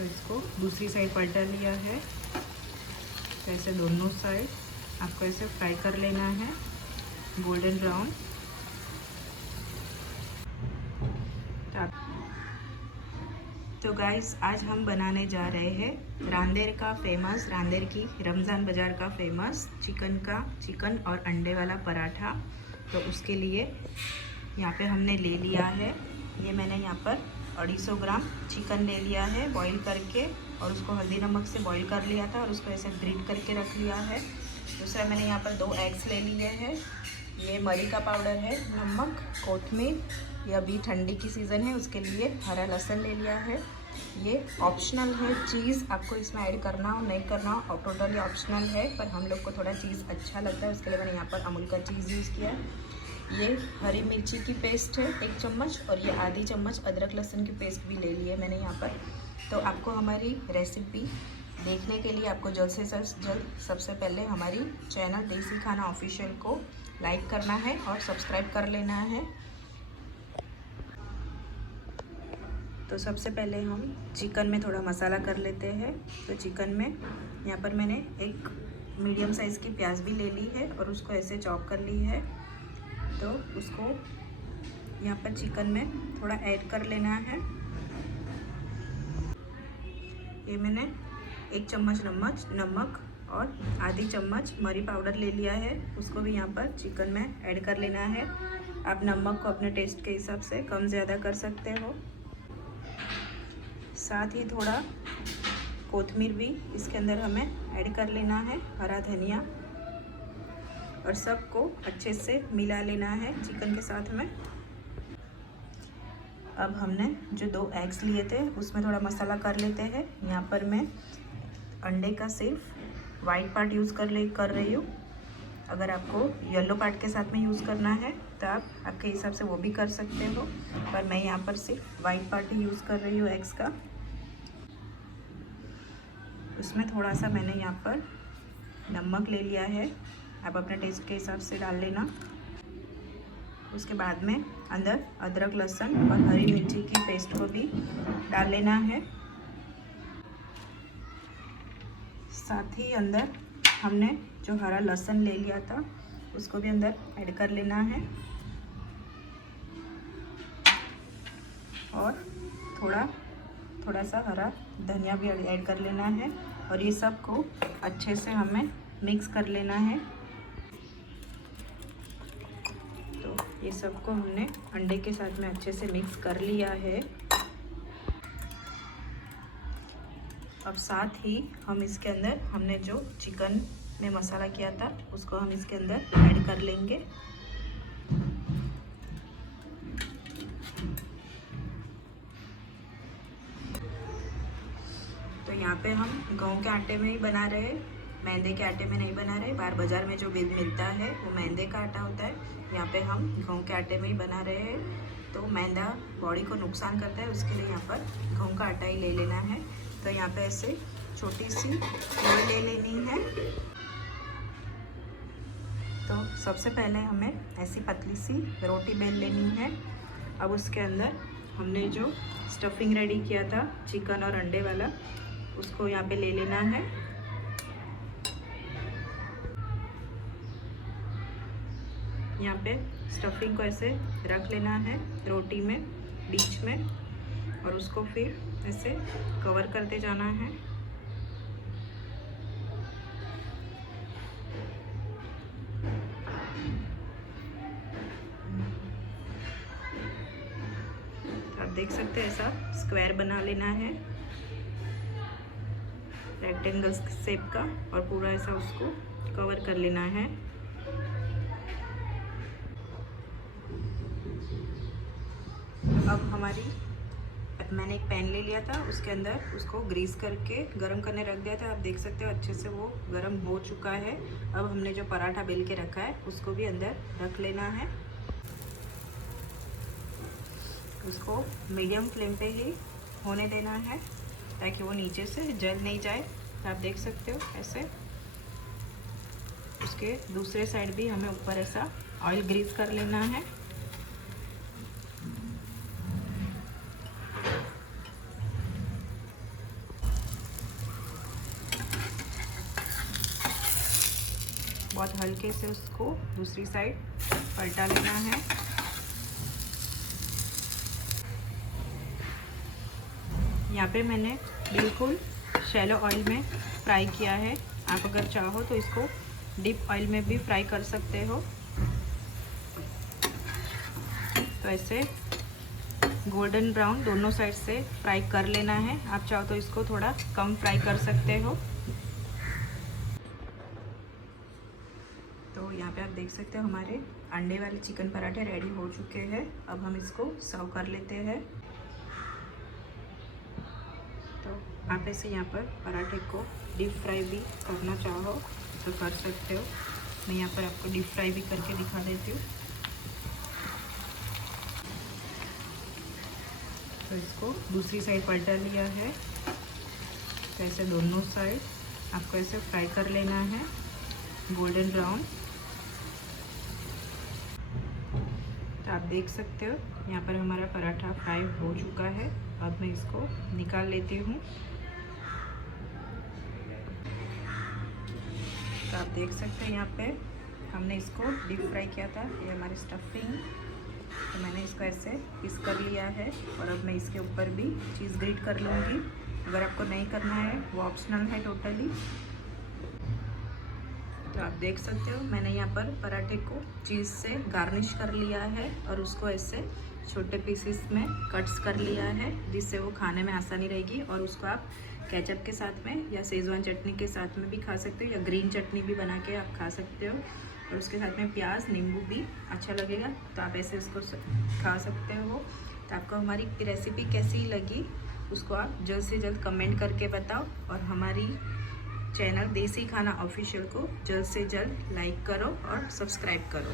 तो इसको दूसरी साइड पलटा लिया है। तो ऐसे दोनों साइड आपको ऐसे फ्राई कर लेना है गोल्डन ब्राउन। तो गाइस आज हम बनाने जा रहे हैं रांदेर का फेमस, रांदेर की रमज़ान बाज़ार का फेमस चिकन और अंडे वाला पराठा। तो उसके लिए यहाँ पे हमने ले लिया है, ये मैंने यहाँ पर 250 ग्राम चिकन ले लिया है बॉईल करके, और उसको हल्दी नमक से बॉईल कर लिया था और उसको ऐसे ग्रेट करके रख लिया है। दूसरा मैंने यहाँ पर 2 एग्स ले लिए हैं, ये मरी का पाउडर है, नमक, कोतमीर, ये अभी ठंडी की सीज़न है उसके लिए हरा लहसुन ले लिया है। ये ऑप्शनल है, चीज़ आपको इसमें ऐड करना हो नहीं करना हो टोटली ऑप्शनल है, पर हम लोग को थोड़ा चीज़ अच्छा लगता है उसके लिए मैंने यहाँ पर अमूल का चीज़ यूज़ किया है। ये हरी मिर्ची की पेस्ट है 1 चम्मच, और ये आधी चम्मच अदरक लहसुन की पेस्ट भी ले ली है मैंने यहाँ पर। तो आपको हमारी रेसिपी देखने के लिए आपको जल्द से जल्द सबसे पहले हमारी चैनल देसी खाना ऑफिशियल को लाइक करना है और सब्सक्राइब कर लेना है। तो सबसे पहले हम चिकन में थोड़ा मसाला कर लेते हैं। तो चिकन में यहाँ पर मैंने एक मीडियम साइज़ की प्याज भी ले ली है और उसको ऐसे चॉप कर ली है। तो उसको यहाँ पर चिकन में थोड़ा ऐड कर लेना है। ये मैंने 1 चम्मच नमक और आधी चम्मच मरी पाउडर ले लिया है, उसको भी यहाँ पर चिकन में ऐड कर लेना है। आप नमक को अपने टेस्ट के हिसाब से कम ज़्यादा कर सकते हो। साथ ही थोड़ा कोतमीर भी इसके अंदर हमें ऐड कर लेना है, हरा धनिया, और सबको अच्छे से मिला लेना है चिकन के साथ में। अब हमने जो 2 एग्स लिए थे उसमें थोड़ा मसाला कर लेते हैं। यहाँ पर मैं अंडे का सिर्फ वाइट पार्ट यूज़ कर रही हूँ। अगर आपको येलो पार्ट के साथ में यूज़ करना है तो आप आपके हिसाब से वो भी कर सकते हो, पर मैं यहाँ पर सिर्फ वाइट पार्ट ही यूज़ कर रही हूँ एग्स का। उसमें थोड़ा सा मैंने यहाँ पर नमक ले लिया है, आप अपने टेस्ट के हिसाब से डाल लेना। उसके बाद में अंदर अदरक लहसुन और हरी मिर्ची की पेस्ट को भी डाल लेना है। साथ ही अंदर हमने जो हरा लहसुन ले लिया था उसको भी अंदर ऐड कर लेना है, और थोड़ा सा हरा धनिया भी ऐड कर लेना है, और ये सब को अच्छे से हमें मिक्स कर लेना है। तो ये सब को हमने अंडे के साथ में अच्छे से मिक्स कर लिया है। अब साथ ही हम इसके अंदर हमने जो चिकन में मसाला किया था उसको हम इसके अंदर ऐड कर लेंगे। तो यहाँ पे हम गेहूं के आटे में ही बना रहे हैं, मैदे के आटे में नहीं बना रहे। बाज़ार में जो मिलता है वो मैदे का आटा होता है, यहाँ पे हम गेहूं के आटे में ही बना रहे हैं। तो मैदा बॉडी को नुकसान करता है, उसके लिए यहाँ पर गेहूं का आटा ही ले लेना है। तो यहाँ पे ऐसे छोटी सी लोई ले लेनी है। तो सबसे पहले हमें ऐसी पतली सी रोटी बेल लेनी है। अब उसके अंदर हमने जो स्टफिंग रेडी किया था चिकन और अंडे वाला उसको यहाँ पे ले लेना है। यहाँ पे स्टफिंग को ऐसे रख लेना है रोटी में बीच में, और उसको फिर ऐसे कवर करते जाना है। आप देख सकते हैं ऐसा स्क्वायर बना लेना है रेक्टेंगल शेप का, और पूरा ऐसा उसको कवर कर लेना है। अब मैंने एक पैन ले लिया था, उसके अंदर उसको ग्रीस करके गरम करने रख दिया था। आप देख सकते हो अच्छे से वो गरम हो चुका है। अब हमने जो पराठा बेल के रखा है उसको भी अंदर रख लेना है। उसको मीडियम फ्लेम पे ही होने देना है ताकि वो नीचे से जल नहीं जाए। आप देख सकते हो ऐसे। उसके दूसरे साइड भी हमें ऊपर ऐसा ऑयल ग्रीस कर लेना है। बहुत हल्के से उसको दूसरी साइड पलटा लेना है। यहाँ पे मैंने बिल्कुल शैलो ऑयल में फ्राई किया है। आप अगर चाहो तो इसको डीप ऑयल में भी फ्राई कर सकते हो। तो ऐसे गोल्डन ब्राउन दोनों साइड से फ्राई कर लेना है। आप चाहो तो इसको थोड़ा कम फ्राई कर सकते हो। तो यहाँ पे आप देख सकते हो हमारे अंडे वाले चिकन पराठे रेडी हो चुके हैं। अब हम इसको सर्व कर लेते हैं। तो आप ऐसे यहाँ पर पराठे को डीप फ्राई भी करना चाहो तो कर सकते हो। मैं यहाँ पर आपको डीप फ्राई भी करके दिखा देती हूँ। तो इसको दूसरी साइड पलटा लिया है। तो ऐसे दोनों साइड आपको ऐसे फ्राई कर लेना है गोल्डन ब्राउन। तो आप देख सकते हो यहाँ पर हमारा पराठा फ्राई हो चुका है। अब मैं इसको निकाल लेती हूँ। तो आप देख सकते हैं यहाँ पे हमने इसको डीप फ्राई किया था। ये हमारी स्टफिंग, तो मैंने इसको ऐसे पीस कर लिया है। और अब मैं इसके ऊपर भी चीज़ ग्रेट कर लूँगी। अगर आपको नहीं करना है वो ऑप्शनल है टोटली। तो आप देख सकते हो मैंने यहाँ पर पराठे को चीज़ से गार्निश कर लिया है और उसको ऐसे छोटे पीसेस में कट्स कर लिया है, जिससे वो खाने में आसानी रहेगी। और उसको आप केचप के साथ में या शेजवान चटनी के साथ में भी खा सकते हो, या ग्रीन चटनी भी बना के आप खा सकते हो। और उसके साथ में प्याज नींबू भी अच्छा लगेगा। तो आप ऐसे उसको खा सकते हो। तो आपको हमारी रेसिपी कैसी लगी उसको आप जल्द से जल्द कमेंट करके बताओ। और हमारी चैनल देसी खाना ऑफिशियल को जल्द से जल्द लाइक करो और सब्सक्राइब करो।